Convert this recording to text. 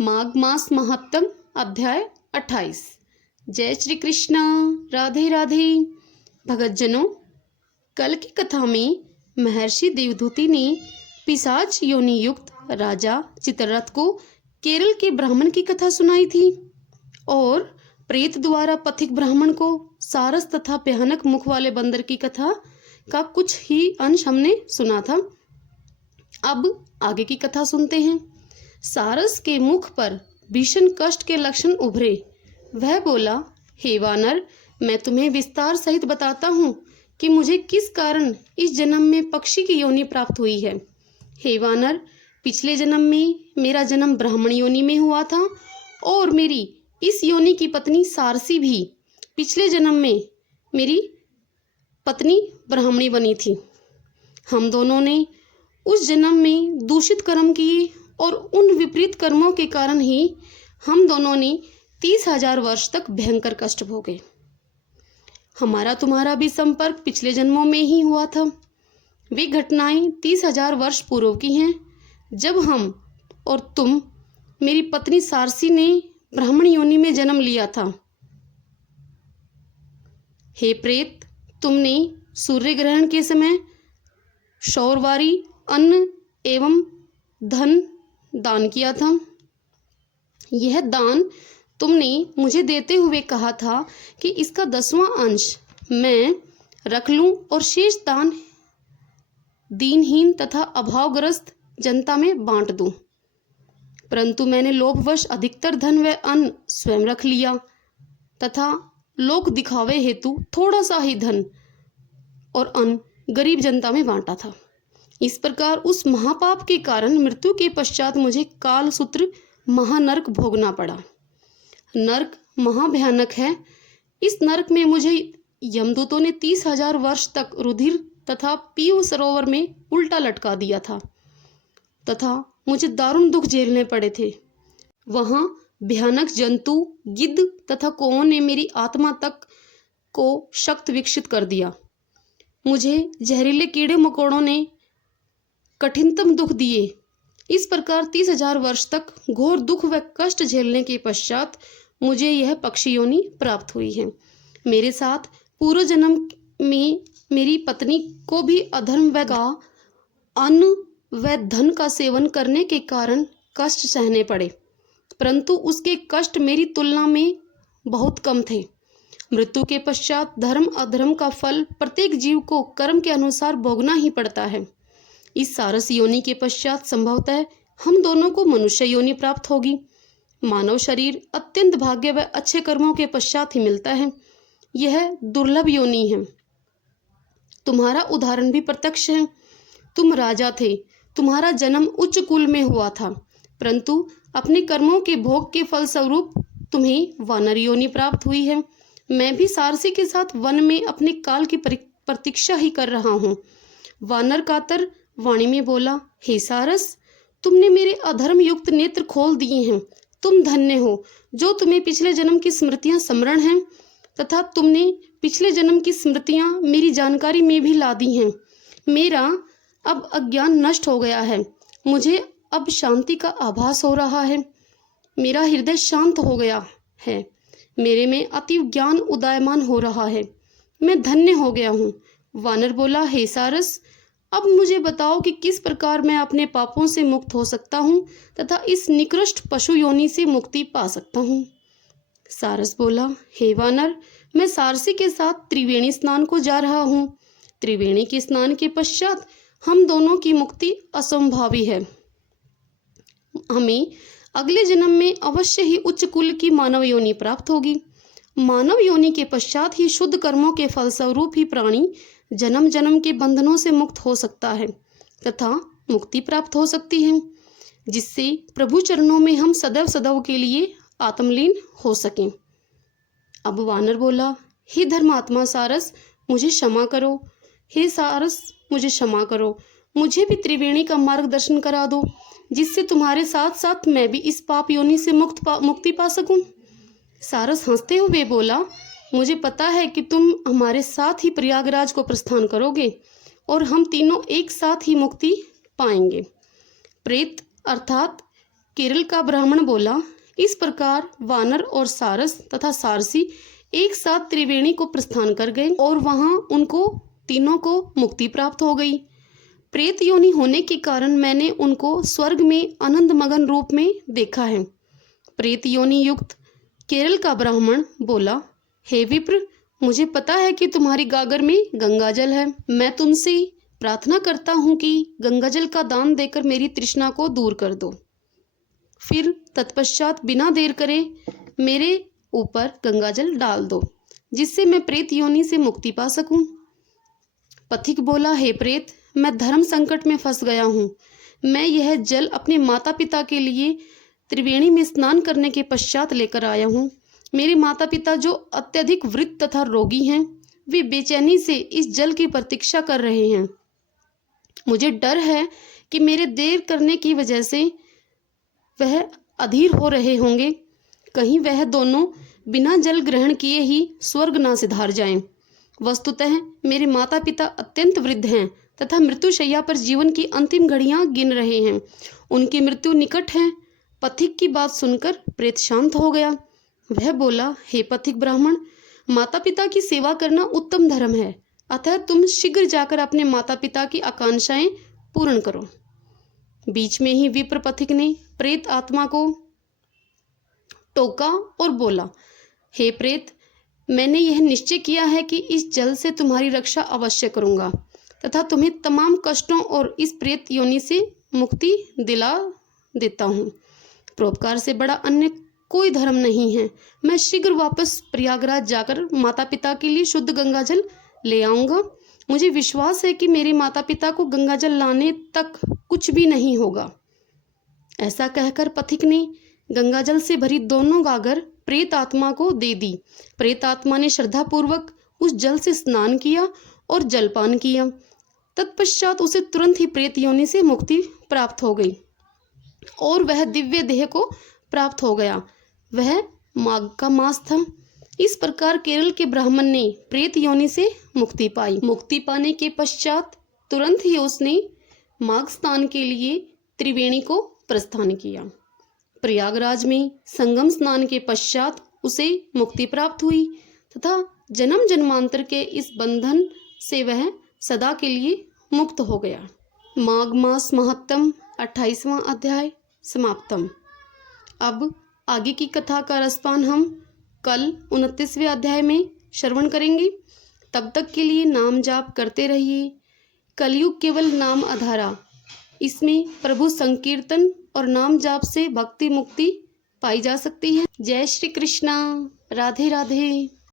माघ मास महात्म अध्याय 28। जय श्री कृष्ण। राधे राधे। भगतजनों, कल की कथा में महर्षि देवदूति ने पिशाच योनि युक्त राजा चित्ररथ को केरल के ब्राह्मण की कथा सुनाई थी और प्रेत द्वारा पथिक ब्राह्मण को सारस तथा भयानक मुख वाले बंदर की कथा का कुछ ही अंश हमने सुना था। अब आगे की कथा सुनते हैं। सारस के मुख पर भीषण कष्ट के लक्षण उभरे। वह बोला, हे वानर, मैं तुम्हें विस्तार सहित बताता हूँ कि मुझे किस कारण इस जन्म में पक्षी की योनि प्राप्त हुई है। हे वानर, पिछले जन्म में मेरा जन्म ब्राह्मण योनि में हुआ था और मेरी इस योनि की पत्नी सारसी भी पिछले जन्म में मेरी पत्नी ब्राह्मणी बनी थी। हम दोनों ने उस जन्म में दूषित कर्म किए और उन विपरीत कर्मों के कारण ही हम दोनों ने 30,000 वर्ष तक भयंकर कष्ट भोगे। हमारा तुम्हारा भी संपर्क पिछले जन्मों में ही हुआ था। वे घटनाएं 30,000 वर्ष पूर्व की हैं, जब हम और तुम मेरी पत्नी सारसी ने ब्राह्मण योनि में जन्म लिया था। हे प्रेत, तुमने सूर्य ग्रहण के समय शौरवारी अन्न एवं धन दान किया था। यह दान तुमने मुझे देते हुए कहा था कि इसका 10वां अंश मैं रख लूं और शेष दान दीनहीन तथा अभावग्रस्त जनता में बांट दूं। परंतु मैंने लोभवश अधिकतर धन व अन्न स्वयं रख लिया तथा लोक दिखावे हेतु थोड़ा सा ही धन और अन्न गरीब जनता में बांटा था। इस प्रकार उस महापाप के कारण मृत्यु के पश्चात मुझे कालसूत्र महानरक भोगना पड़ा। नरक महाभयानक है। इस नरक में मुझे यमदूतों ने 30,000 वर्ष तक रुधिर तथा पीव सरोवर में उल्टा लटका दिया था तथा मुझे दारुण दुख झेलने पड़े थे। वहां भयानक जंतु, गिद्ध तथा कौओं ने मेरी आत्मा तक को शक्त विकसित कर दिया। मुझे जहरीले कीड़े मकोड़ों ने कठिनतम दुख दिए। इस प्रकार 30,000 वर्ष तक घोर दुख व कष्ट झेलने के पश्चात मुझे यह पक्षी योनि प्राप्त हुई है। मेरे साथ पूर्व जन्म में मेरी पत्नी को भी अधर्म व का अन्न व धन का सेवन करने के कारण कष्ट सहने पड़े, परंतु उसके कष्ट मेरी तुलना में बहुत कम थे। मृत्यु के पश्चात धर्म अधर्म का फल प्रत्येक जीव को कर्म के अनुसार भोगना ही पड़ता है। इस सारस योनि के पश्चात संभवतः हम दोनों को मनुष्य योनि प्राप्त होगी। मानव शरीर अत्यंत भाग्य व अच्छे कर्मों के पश्चात ही मिलता है। यह दुर्लभ योनि है। तुम्हारा उदाहरण भी प्रत्यक्ष है। तुम राजा थे, तुम्हारा जन्म उच्च कुल में हुआ था, परंतु अपने कर्मों के भोग के फलस्वरूप तुम्हें वानर योनि प्राप्त हुई है। मैं भी सारसी के साथ वन में अपने काल की प्रतीक्षा ही कर रहा हूँ। वानर कातर वाणी में बोला, हे सारस, तुमने मेरे अधर्म युक्त नेत्र खोल दिए हैं। तुम धन्य हो जो तुम्हें पिछले जन्म की स्मृतियां स्मरण हैं तथा तुमने पिछले जन्म की स्मृतियां मेरी जानकारी में भी ला दी हैं। मेरा अब अज्ञान नष्ट हो गया है। मुझे अब शांति का आभास हो रहा है। मेरा हृदय शांत हो गया है। मेरे में अतीव ज्ञान उदयमान हो रहा है। मैं धन्य हो गया हूँ। वानर बोला, हे सारस, अब मुझे बताओ कि किस प्रकार मैं अपने पापों से मुक्त हो सकता हूँ तथा इस निकृष्ट पशु योनि से मुक्ति पा सकता हूँ। सारस बोला, हे वानर, मैं सारसी के साथ त्रिवेणी स्नान को जा रहा हूँ। त्रिवेणी के स्नान के पश्चात हम दोनों की मुक्ति असंभावी है। हमें अगले जन्म में अवश्य ही उच्च कुल की मानव योनि प्राप्त होगी। मानव योनि के पश्चात ही शुद्ध कर्मों के फलस्वरूप ही प्राणी जन्म जन्म के बंधनों से मुक्त हो सकता है तथा मुक्ति प्राप्त हो सकती है, जिससे प्रभु चरणों में हम सदैव सदैव के लिए आत्मलीन हो सकें। अब वानर बोला, हे धर्मात्मा सारस, मुझे क्षमा करो। हे सारस, मुझे क्षमा करो। मुझे भी त्रिवेणी का मार्गदर्शन करा दो, जिससे तुम्हारे साथ साथ मैं भी इस पाप योनि से मुक्ति पा सकूं। सारस हंसते हुए बोला, मुझे पता है कि तुम हमारे साथ ही प्रयागराज को प्रस्थान करोगे और हम तीनों एक साथ ही मुक्ति पाएंगे। प्रेत अर्थात केरल का ब्राह्मण बोला, इस प्रकार वानर और सारस तथा सारसी एक साथ त्रिवेणी को प्रस्थान कर गए और वहां उनको तीनों को मुक्ति प्राप्त हो गई। प्रेत योनि होने के कारण मैंने उनको स्वर्ग में आनंद मगन रूप में देखा है। प्रेत योनि युक्त केरल का ब्राह्मण बोला, हे विप्र, मुझे पता है कि तुम्हारी गागर में गंगा जल है। मैं तुमसे प्रार्थना करता हूँ कि गंगा जल का दान देकर मेरी तृष्णा को दूर कर दो। फिर तत्पश्चात बिना देर करे मेरे ऊपर गंगा जल डाल दो, जिससे मैं प्रेत योनि से मुक्ति पा सकूं। पथिक बोला, हे प्रेत, मैं धर्म संकट में फंस गया हूँ। मैं यह जल अपने माता पिता के लिए त्रिवेणी में स्नान करने के पश्चात लेकर आया हूँ। मेरे माता पिता जो अत्यधिक वृद्ध तथा रोगी हैं, वे बेचैनी से इस जल की प्रतीक्षा कर रहे हैं। मुझे डर है कि मेरे देर करने की वजह से वह अधीर हो रहे होंगे। कहीं वह दोनों बिना जल ग्रहण किए ही स्वर्ग ना सिधार जाएं। वस्तुतः मेरे माता पिता अत्यंत वृद्ध हैं तथा मृत्युशैया पर जीवन की अंतिम घड़ियां गिन रहे हैं। उनकी मृत्यु निकट है। पथिक की बात सुनकर प्रेत शांत हो गया। वह बोला, हे पथिक ब्राह्मण, माता पिता की सेवा करना उत्तम धर्म है, अतः तुम शीघ्र जाकर अपने माता पिता की आकांक्षाएं पूर्ण करो। बीच में ही विप्र पथिक ने प्रेत आत्मा को टोका और बोला, हे प्रेत, मैंने यह निश्चय किया है कि इस जल से तुम्हारी रक्षा अवश्य करूंगा तथा तुम्हें तमाम कष्टों और इस प्रेत योनि से मुक्ति दिला देता हूँ। परोपकार से बड़ा अन्य कोई धर्म नहीं है। मैं शीघ्र वापस प्रयागराज जाकर माता पिता के लिए शुद्ध गंगा जल ले आऊंगा। मुझे विश्वास है कि मेरे माता पिता को गंगा जल लाने तक कुछ भी नहीं होगा। ऐसा कहकर पथिक ने गंगा जल से भरी दोनों गागर प्रेत आत्मा को दे दी। प्रेत आत्मा ने श्रद्धापूर्वक उस जल से स्नान किया और जलपान किया। तत्पश्चात उसे तुरंत ही प्रेत योनि से मुक्ति प्राप्त हो गई और वह दिव्य देह को प्राप्त हो गया। वह माघ का मास था। इस प्रकार केरल के ब्राह्मण ने प्रेत योनि से मुक्ति पाई। मुक्ति पाने के पश्चात तुरंत ही उसने माघ स्नान के लिए त्रिवेणी को प्रस्थान किया। प्रयागराज में संगम स्नान के पश्चात उसे मुक्ति प्राप्त हुई तथा जन्म जन्मांतर के इस बंधन से वह सदा के लिए मुक्त हो गया। माघ मास महत्तम 28वां अध्याय समाप्तम। अब आगे की कथा का रसपान हम कल 29वें अध्याय में श्रवण करेंगे। तब तक के लिए नाम जाप करते रहिए। कलयुग केवल नाम आधारा। इसमें प्रभु संकीर्तन और नाम जाप से भक्ति मुक्ति पाई जा सकती है। जय श्री कृष्णा। राधे राधे।